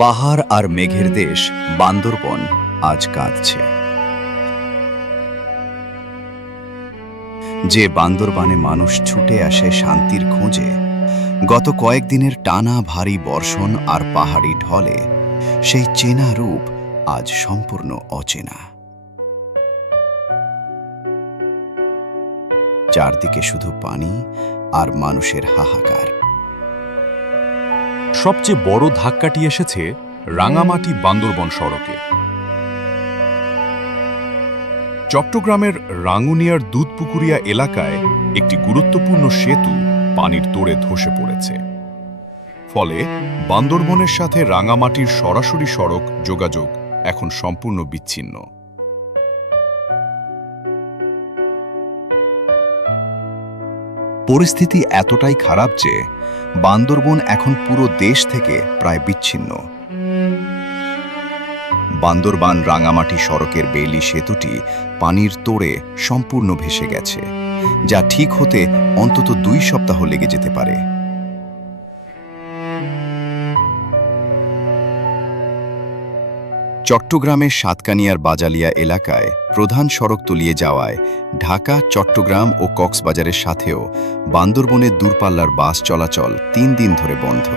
পাহাড় আর মেঘের দেশ বান্দরবন আজ কাঁদছে। যে বান্দরবানে মানুষ ছুটে আসে শান্তির খোঁজে, গত কয়েকদিনের টানা ভারী বর্ষণ আর পাহাড়ি ঢলে সেই চেনা রূপ আজ সম্পূর্ণ অচেনা। চারদিকে শুধু পানি আর মানুষের হাহাকার। সবচেয়ে বড় ধাক্কাটি এসেছে রাঙামাটি বান্দরবন সড়কে। চট্টগ্রামের রাঙ্গুনিয়ার দুধপুকুরিয়া এলাকায় একটি গুরুত্বপূর্ণ সেতু পানির তোড়ে ধসে পড়েছে। ফলে বান্দরবনের সাথে রাঙামাটির সরাসরি সড়ক যোগাযোগ এখন সম্পূর্ণ বিচ্ছিন্ন। পরিস্থিতি এতটাই খারাপ যে বান্দরবন এখন পুরো দেশ থেকে প্রায় বিচ্ছিন্ন। বান্দরবান রাঙামাটি সড়কের বেইলি সেতুটি পানির তোড়ে সম্পূর্ণ ভেসে গেছে, যা ঠিক হতে অন্তত 2 সপ্তাহ লেগে যেতে পারে। চট্টগ্রামের সাতকানিয়ার বাজালিয়া এলাকায় প্রধান সড়ক তলিয়ে যাওয়ায় ঢাকা, চট্টগ্রাম ও কক্সবাজারের সাথেও বান্দরবনের দূরপাল্লার বাস চলাচল 3 দিন ধরে বন্ধ।